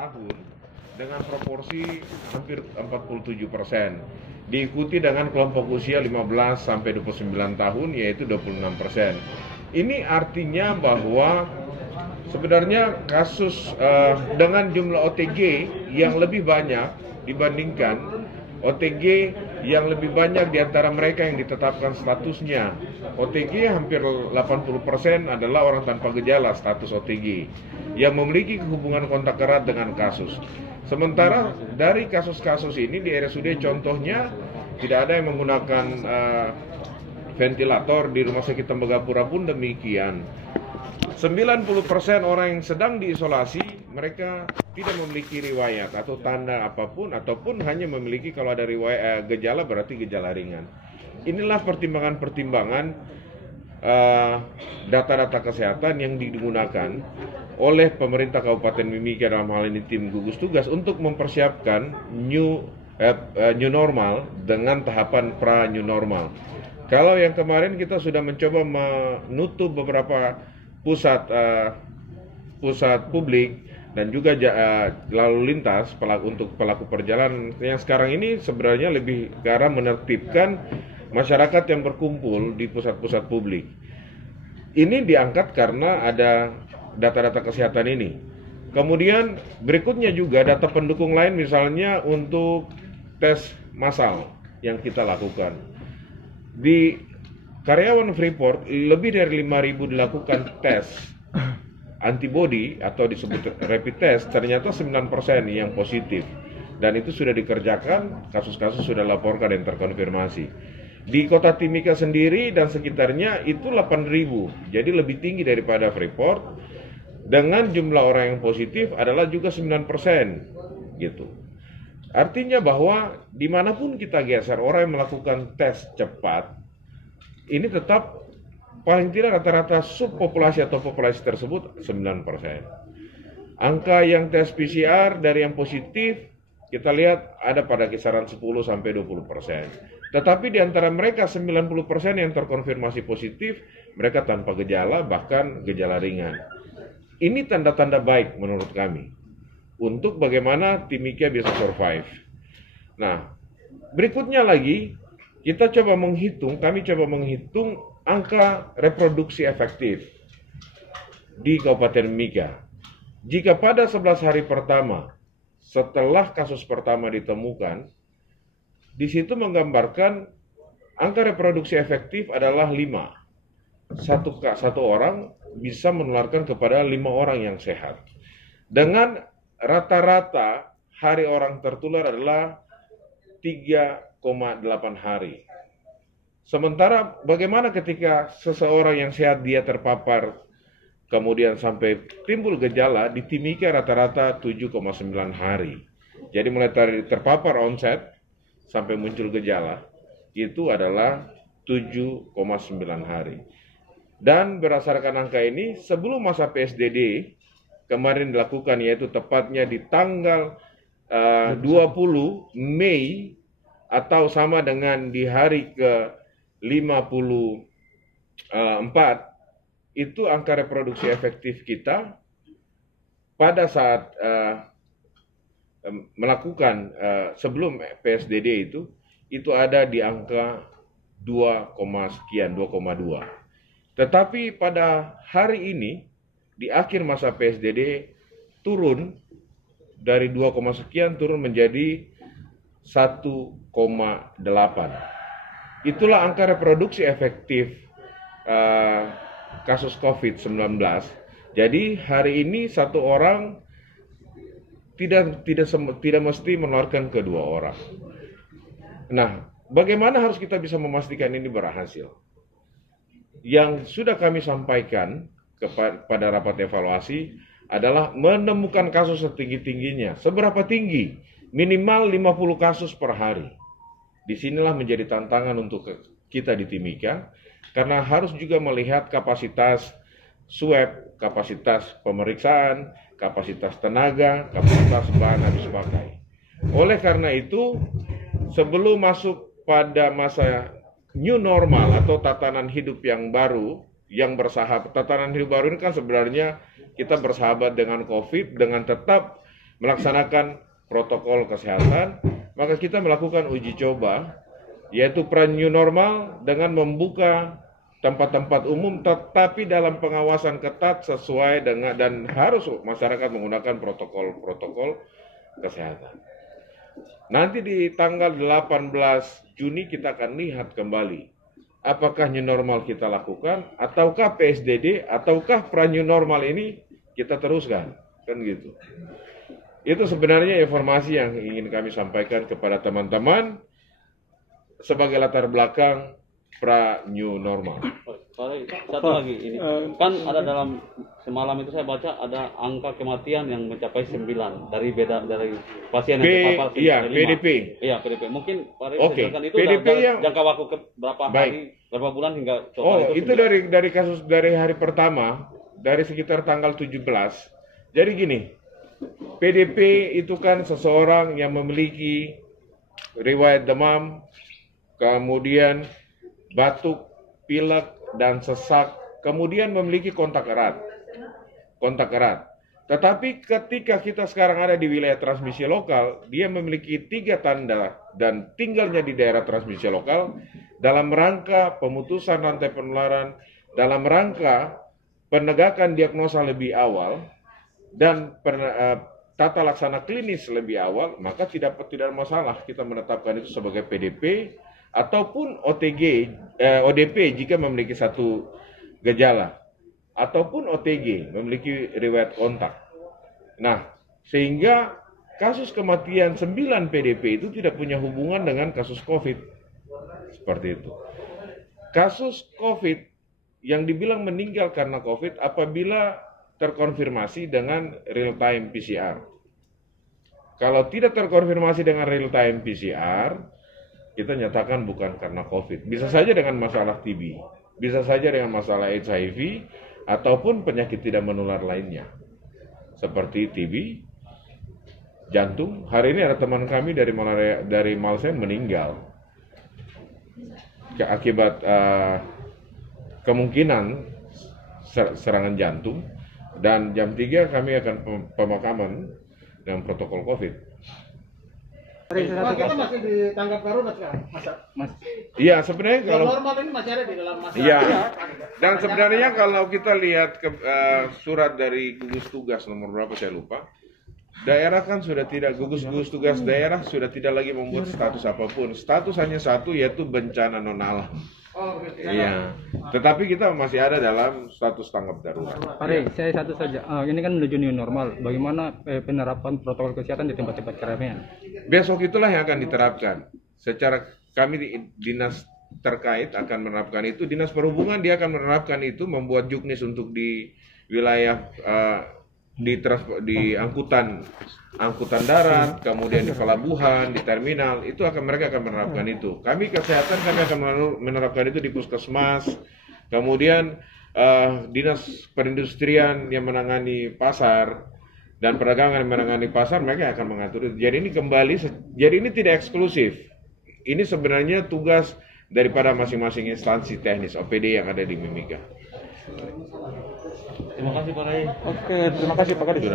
tahun dengan proporsi hampir 47%. Diikuti dengan kelompok usia 15 sampai 29 tahun yaitu 26%. Ini artinya bahwa sebenarnya kasus dengan jumlah OTG yang lebih banyak dibandingkan OTG yang lebih banyak di antara mereka yang ditetapkan statusnya. OTG hampir 80% adalah orang tanpa gejala status OTG yang memiliki hubungan kontak erat dengan kasus. Sementara dari kasus-kasus ini di RSUD contohnya tidak ada yang menggunakan ventilator, di Rumah Sakit Tembagapura pun demikian. 90% orang yang sedang diisolasi mereka tidak memiliki riwayat atau tanda apapun ataupun hanya memiliki kalau ada riwayat gejala berarti gejala ringan. Inilah pertimbangan-pertimbangan data-data kesehatan yang digunakan oleh pemerintah Kabupaten Mimika, dalam hal ini tim gugus tugas, untuk mempersiapkan new normal dengan tahapan pra new normal. Kalau yang kemarin kita sudah mencoba menutup beberapa pusat publik dan juga lalu lintas untuk pelaku perjalanan, yang sekarang ini sebenarnya lebih ke arah menertibkan masyarakat yang berkumpul di pusat-pusat publik. Ini diangkat karena ada data-data kesehatan ini. Kemudian berikutnya juga data pendukung lain, misalnya untuk tes massal yang kita lakukan. Di karyawan Freeport lebih dari 5.000 dilakukan tes antibody atau disebut rapid test, ternyata 9% yang positif. Dan itu sudah dikerjakan, kasus-kasus sudah laporkan dan terkonfirmasi. Di kota Timika sendiri dan sekitarnya itu 8.000, jadi lebih tinggi daripada Freeport. Dengan jumlah orang yang positif adalah juga 9% gitu. Artinya bahwa dimanapun kita geser, orang yang melakukan tes cepat ini tetap paling tidak rata-rata subpopulasi atau populasi tersebut 9%. Angka yang tes PCR dari yang positif kita lihat ada pada kisaran 10 sampai 20%. Tetapi di antara mereka 90% yang terkonfirmasi positif, mereka tanpa gejala, bahkan gejala ringan. Ini tanda-tanda baik menurut kami untuk bagaimana Timika bisa survive. Nah, berikutnya lagi kami coba menghitung angka reproduksi efektif di Kabupaten Mimika. Jika pada 11 hari pertama setelah kasus pertama ditemukan, di situ menggambarkan angka reproduksi efektif adalah 5. Satu orang bisa menularkan kepada 5 orang yang sehat. Dengan rata-rata hari orang tertular adalah 3,8 hari. Sementara bagaimana ketika seseorang yang sehat dia terpapar kemudian sampai timbul gejala, di Timika rata-rata 7,9 hari. Jadi mulai dari terpapar onset sampai muncul gejala itu adalah 7,9 hari. Dan berdasarkan angka ini, sebelum masa PSBB kemarin dilakukan, yaitu tepatnya di tanggal 20 Mei atau sama dengan di hari ke-54, itu angka reproduksi efektif kita pada saat melakukan sebelum PSBB itu ada di angka 2, sekian, 2,2. Tetapi pada hari ini, di akhir masa PSBB, turun dari 2, sekian turun menjadi 1,8. Itulah angka reproduksi efektif kasus COVID-19. Jadi hari ini satu orang tidak mesti menularkan ke 2 orang. Nah, bagaimana harus kita bisa memastikan ini berhasil? Yang sudah kami sampaikan pada rapat evaluasi adalah menemukan kasus setinggi-tingginya. Seberapa tinggi? Minimal 50 kasus per hari. Disinilah menjadi tantangan untuk kita di Timika, karena harus juga melihat kapasitas swab, kapasitas pemeriksaan, kapasitas tenaga, kapasitas bahan habis pakai. Oleh karena itu, sebelum masuk pada masa new normal atau tatanan hidup yang baru, yang bersahabat. Tatanan hidup baru ini kan sebenarnya kita bersahabat dengan COVID dengan tetap melaksanakan protokol kesehatan, maka kita melakukan uji coba, yaitu new normal dengan membuka tempat-tempat umum tetapi dalam pengawasan ketat sesuai dengan dan harus masyarakat menggunakan protokol-protokol kesehatan. Nanti di tanggal 18 Juni kita akan lihat kembali apakah new normal kita lakukan ataukah PSBB ataukah new normal ini kita teruskan, kan gitu. Itu sebenarnya informasi yang ingin kami sampaikan kepada teman-teman sebagai latar belakang new normal. Sorry, satu lagi ini kan ada dalam semalam itu saya baca ada angka kematian yang mencapai 9 dari pasien yang terpapar. Iya, PDP. Iya, PDP. Mungkin Pak Rey Oke, bisa itu PDP yang jangka waktu berapa hari, berapa bulan hingga total itu dari kasus dari hari pertama, dari sekitar tanggal 17. Jadi gini, PDP itu kan seseorang yang memiliki riwayat demam, kemudian batuk, pilek, dan sesak, kemudian memiliki kontak erat. Tetapi ketika kita sekarang ada di wilayah transmisi lokal, dia memiliki 3 tanda dan tinggalnya di daerah transmisi lokal dalam rangka pemutusan rantai penularan, dalam rangka penegakan diagnosa lebih awal, dan tata laksana klinis lebih awal, maka tidak masalah kita menetapkan itu sebagai PDP ataupun ODP jika memiliki satu gejala, ataupun OTG memiliki riwayat kontak. Nah, sehingga kasus kematian 9 PDP itu tidak punya hubungan dengan kasus COVID. Seperti itu. Kasus COVID yang dibilang meninggal karena COVID apabila terkonfirmasi dengan real-time PCR. Kalau tidak terkonfirmasi dengan real-time PCR, kita nyatakan bukan karena COVID. Bisa saja dengan masalah TB, bisa saja dengan masalah HIV, ataupun penyakit tidak menular lainnya. Seperti TB, jantung. Hari ini ada teman kami dari Malsen meninggal akibat kemungkinan serangan jantung. Dan jam 3 kami akan pemakaman dengan protokol COVID. Pak, kita masih ditanggap darurat sekarang, Mas. Iya, sebenarnya kalau normal ini masih ada di dalam masyarakat. Iya. Dan sebenarnya kalau kita lihat surat dari gugus tugas nomor berapa saya lupa, daerah kan sudah tidak, gugus tugas daerah sudah tidak lagi membuat status apapun. Status hanya satu, yaitu bencana non alam. Oh, begitu. Iya. Tetapi kita masih ada dalam status tanggap darurat. Pak Rey, saya satu saja. Ini kan menuju new normal. Bagaimana penerapan protokol kesehatan di tempat-tempat keramaian? Besok itulah yang akan diterapkan. Secara kami di dinas terkait akan menerapkan itu. Dinas Perhubungan dia akan menerapkan itu, membuat juknis untuk di wilayah di angkutan darat, kemudian di pelabuhan, di terminal, itu mereka akan menerapkan itu. Kami kesehatan kami akan menerapkan itu di puskesmas, kemudian dinas perindustrian yang menangani pasar dan perdagangan yang menangani pasar, mereka akan mengatur itu. Jadi ini tidak eksklusif. Ini sebenarnya tugas daripada masing-masing instansi teknis OPD yang ada di Mimika. Terima kasih Pak Rey. Oke, terima kasih Pak Kadis.